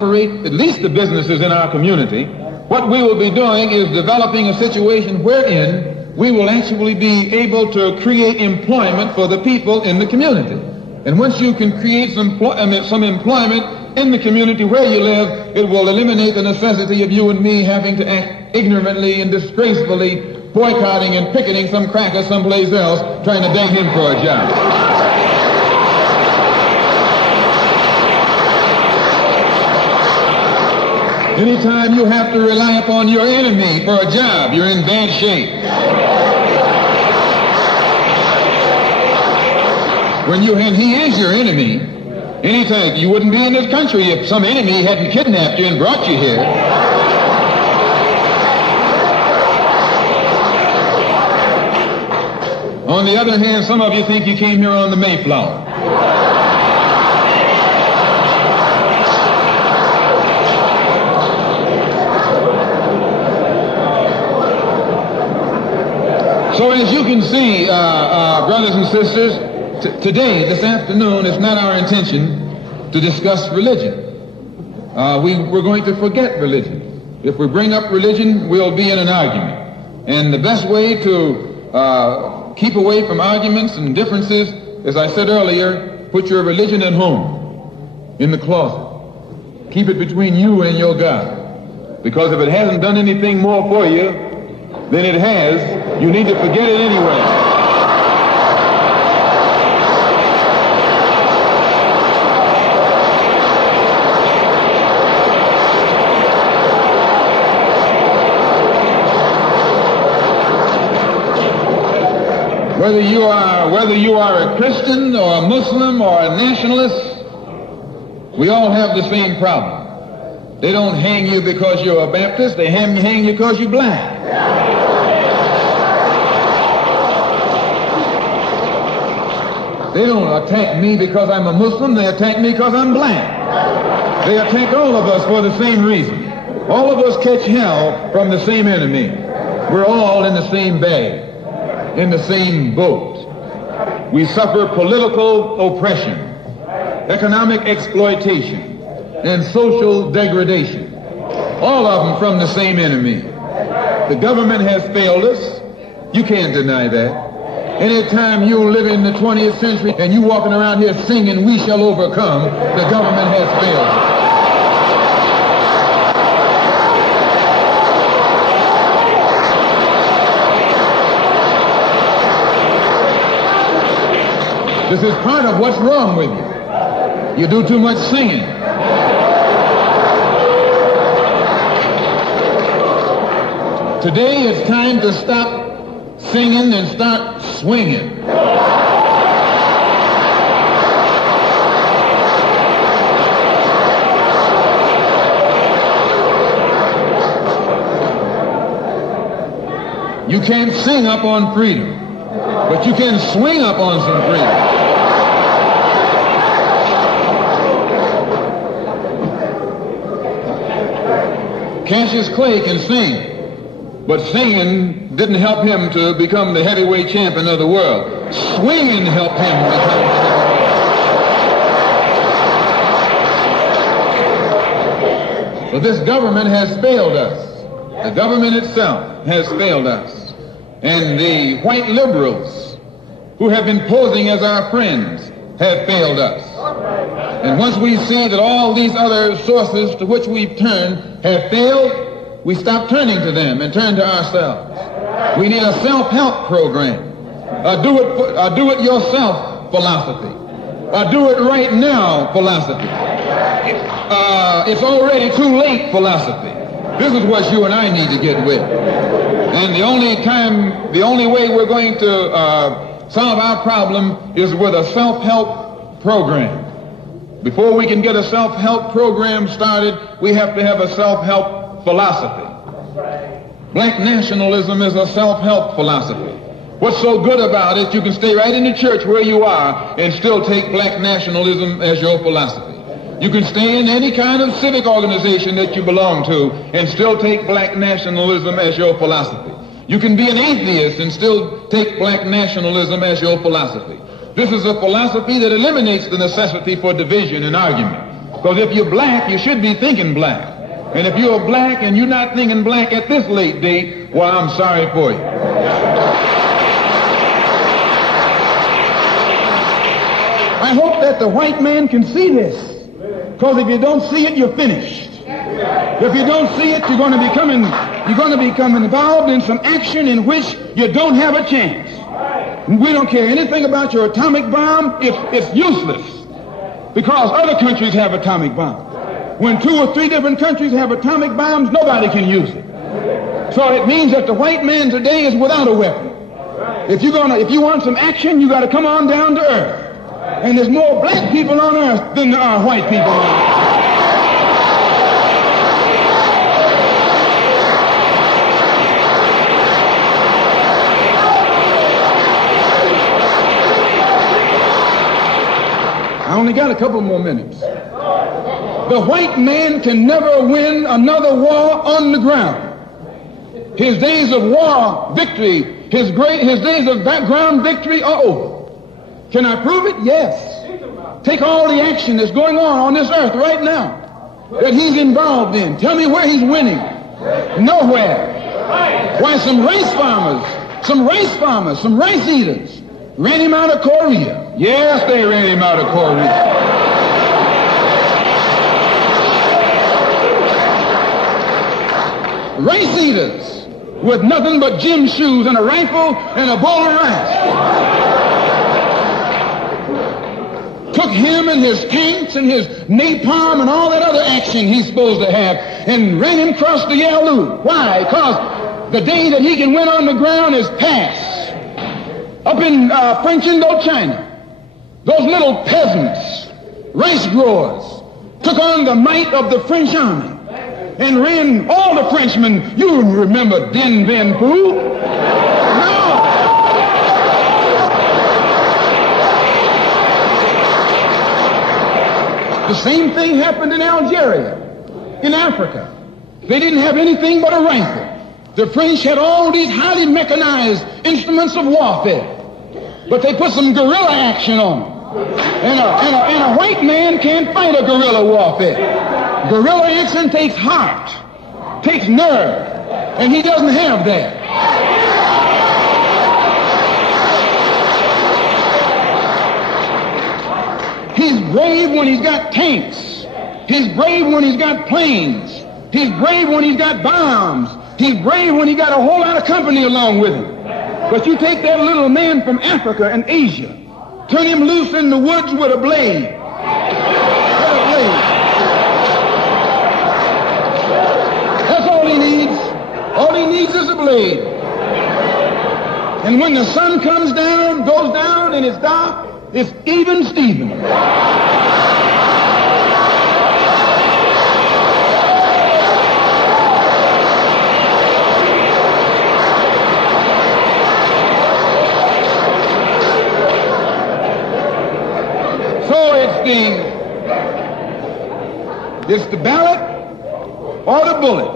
operate at least the businesses in our community, what we will be doing is developing a situation wherein we will actually be able to create employment for the people in the community. And once you can create some employment in the community where you live, it will eliminate the necessity of you and me having to act ignorantly and disgracefully boycotting and picketing some cracker someplace else trying to beg him for a job. Anytime you have to rely upon your enemy for a job, you're in bad shape. And he is your enemy, anytime you wouldn't be in this country if some enemy hadn't kidnapped you and brought you here. On the other hand, some of you think you came here on the Mayflower. So as you can see, brothers and sisters, today, this afternoon, it's not our intention to discuss religion. We're going to forget religion. If we bring up religion, we'll be in an argument. And the best way to keep away from arguments and differences, as I said earlier, put your religion at home, in the closet. Keep it between you and your God. Because if it hasn't done anything more for you than it has, you need to forget it anyway. Whether you are a Christian or a Muslim or a nationalist, we all have the same problem. They don't hang you because you're a Baptist, they hang you because you're black. They don't attack me because I'm a Muslim, they attack me because I'm black. They attack all of us for the same reason. All of us catch hell from the same enemy. We're all in the same bag, in the same boat. We suffer political oppression, economic exploitation, and social degradation. All of them from the same enemy. The government has failed us. You can't deny that. Anytime you live in the 20th century and you walking around here singing, "We shall overcome," the government has failed. This is part of what's wrong with you. You do too much singing. Today it's time to stop singing and start swinging. You can't sing up on freedom, but you can swing up on some freedom. Cassius Clay can sing, but singing didn't help him to become the heavyweight champion of the world. Swinging helped him become the heavyweight. So this government has failed us. The government itself has failed us. And the white liberals who have been posing as our friends have failed us. And once we see that all these other sources to which we've turned have failed, we stop turning to them and turn to ourselves. We need a self-help program, a do-it-yourself philosophy, a do-it-right now philosophy. It's already too late philosophy. This is what you and I need to get with. And the only way we're going to solve our problem is with a self-help program. Before we can get a self-help program started, we have to have a self-help philosophy. Black nationalism is a self-help philosophy. What's so good about it, you can stay right in the church where you are and still take black nationalism as your philosophy. You can stay in any kind of civic organization that you belong to and still take black nationalism as your philosophy. You can be an atheist and still take black nationalism as your philosophy. This is a philosophy that eliminates the necessity for division and argument. Because if you're black, you should be thinking black. And if you're black and you're not thinking black at this late date, well, I'm sorry for you. I hope that the white man can see this. Because if you don't see it, you're finished. If you don't see it, you're going to become involved in some action in which you don't have a chance. We don't care anything about your atomic bomb. It's useless. Because other countries have atomic bombs. When 2 or 3 different countries have atomic bombs, nobody can use it. So it means that the white man today is without a weapon. If you want some action, you got to come on down to earth. And there's more black people on earth than there are white people on earth. I only got a couple more minutes. The white man can never win another war on the ground. His days of war victory, his days of background victory are over. Can I prove it? Yes. Take all the action that's going on this earth right now that he's involved in. Tell me where he's winning. Nowhere. Why, some rice eaters ran him out of Korea. Yes, they ran him out of Korea. Rice eaters with nothing but gym shoes and a rifle and a bowl of rice. Took him and his tanks and his napalm and all that other action he's supposed to have and ran him across the Yalu. Why? Because the day that he can win on the ground is past. Up in French Indochina, those little peasants, rice growers, took on the might of the French army and ran all the Frenchmen. You remember Dien Bien Phu? No. The same thing happened in Algeria, in Africa. They didn't have anything but a rifle. The French had all these highly mechanized instruments of warfare, but they put some guerrilla action on them. And a white man can't fight a guerrilla warfare. Guerrilla action takes heart, takes nerve, and he doesn't have that. He's brave when he's got tanks. He's brave when he's got planes. He's brave when he's got bombs. He's brave when he got a whole lot of company along with him. But you take that little man from Africa and Asia, turn him loose in the woods with a blade. That's all he needs. All he needs is a blade. And when the sun comes down, goes down, and it's dark, it's even Steven. So it's the ballot or the bullet.